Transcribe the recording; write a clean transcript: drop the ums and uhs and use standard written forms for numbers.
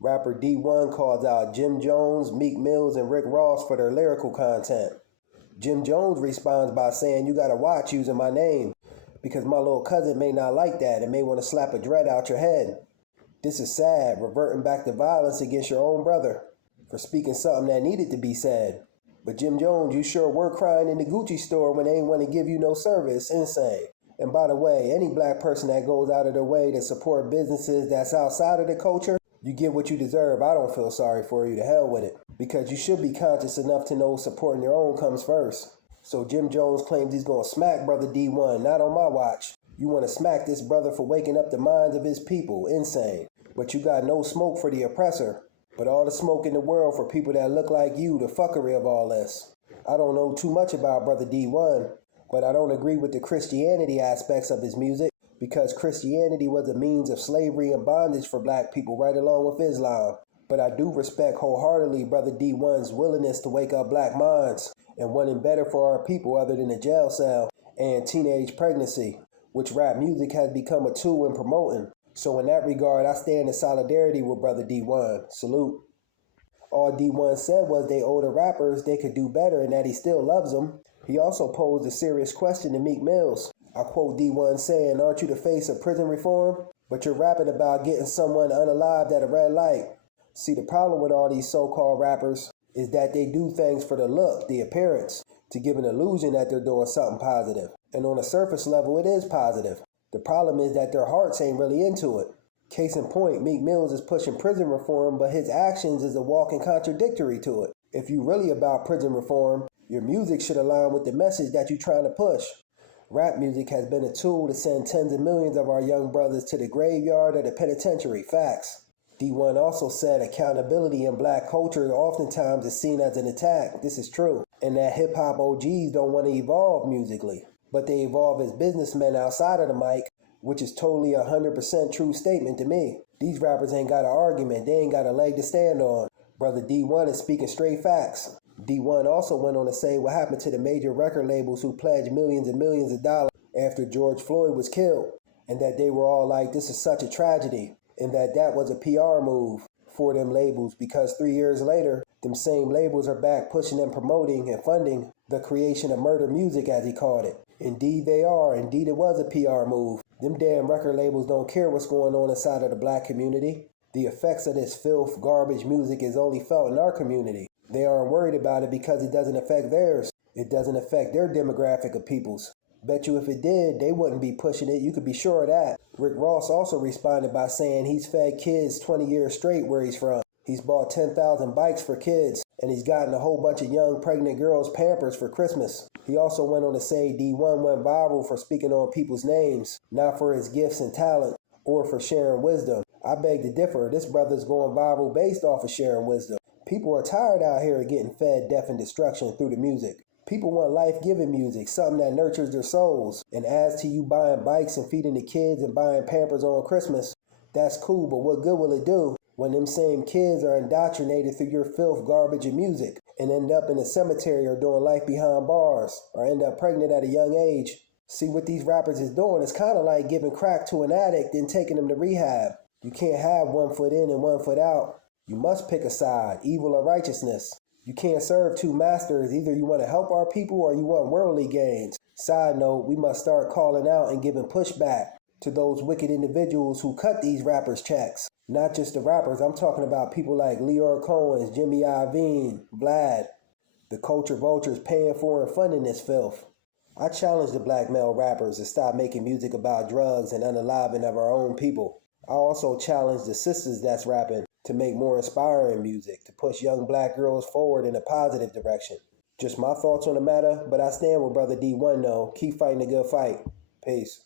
Rapper D1 calls out Jim Jones, Meek Mills, and Rick Ross for their lyrical content. Jim Jones responds by saying, "You gotta watch using my name, because my little cousin may not like that and may want to slap a dread out your head. This is sad, reverting back to violence against your own brother for speaking something that needed to be said. But Jim Jones, you sure were crying in the Gucci store when they ain't want to give you no service. Insane. And by the way, any black person that goes out of their way to support businesses that's outside of the culture, you get what you deserve. I don't feel sorry for you. To hell with it. Because you should be conscious enough to know supporting your own comes first." So Jim Jones claims he's going to smack brother D1, not on my watch. You want to smack this brother for waking up the minds of his people. Insane. But you got no smoke for the oppressor, but all the smoke in the world for people that look like you, the fuckery of all this. I don't know too much about brother D1, but I don't agree with the Christianity aspects of his music, because Christianity was a means of slavery and bondage for black people right along with Islam. But I do respect wholeheartedly brother D1's willingness to wake up black minds and wanting better for our people other than a jail cell and teenage pregnancy, which rap music has become a tool in promoting. So in that regard, I stand in solidarity with brother D1. Salute. All D1 said was they older rappers, they could do better and that he still loves them. He also posed a serious question to Meek Mills. I quote D1 saying, "Aren't you the face of prison reform? But you're rapping about getting someone unalived at a red light." See, the problem with all these so-called rappers is that they do things for the look, the appearance, to give an illusion that they're doing something positive. And on a surface level, it is positive. The problem is that their hearts ain't really into it. Case in point, Meek Mills is pushing prison reform, but his actions is a walking contradictory to it. If you really about prison reform, your music should align with the message that you're trying to push. Rap music has been a tool to send tens of millions of our young brothers to the graveyard or the penitentiary. Facts. D1 also said accountability in black culture oftentimes is seen as an attack. This is true. And that hip-hop OGs don't want to evolve musically, but they evolve as businessmen outside of the mic, which is totally 100% true statement to me. These rappers ain't got an argument. They ain't got a leg to stand on. Brother D1 is speaking straight facts. D1 also went on to say what happened to the major record labels who pledged millions and millions of dollars after George Floyd was killed, and that they were all like, "This is such a tragedy," and that was a PR move for them labels, because 3 years later, them same labels are back pushing and promoting and funding the creation of murder music, as he called it. Indeed they are. Indeed it was a PR move. Them damn record labels don't care what's going on inside of the black community. The effects of this filth, garbage music is only felt in our community. They aren't worried about it because it doesn't affect theirs. It doesn't affect their demographic of peoples. Bet you if it did, they wouldn't be pushing it. You could be sure of that. Rick Ross also responded by saying he's fed kids 20 years straight where he's from. He's bought 10,000 bikes for kids, and he's gotten a whole bunch of young pregnant girls Pampers for Christmas. He also went on to say D1 went viral for speaking on people's names, not for his gifts and talent, or for sharing wisdom. I beg to differ. This brother's going viral based off of sharing wisdom. People are tired out here of getting fed death and destruction through the music. People want life-giving music, something that nurtures their souls. And as to you buying bikes and feeding the kids and buying Pampers on Christmas, that's cool, but what good will it do when them same kids are indoctrinated through your filth, garbage, and music and end up in a cemetery or doing life behind bars or end up pregnant at a young age? See, what these rappers is doing is kind of like giving crack to an addict and taking them to rehab. You can't have 1 foot in and 1 foot out. You must pick a side, evil or righteousness. You can't serve two masters. Either you want to help our people or you want worldly gains. Side note, we must start calling out and giving pushback to those wicked individuals who cut these rappers checks. Not just the rappers, I'm talking about people like Leor Cohen's, Jimmy Iovine, Vlad. The culture vultures paying for and funding this filth. I challenge the black male rappers to stop making music about drugs and unaliving of our own people. I also challenge the sisters that's rapping to make more inspiring music, to push young black girls forward in a positive direction. Just my thoughts on the matter, but I stand with brother D1 though. Keep fighting a good fight. Peace.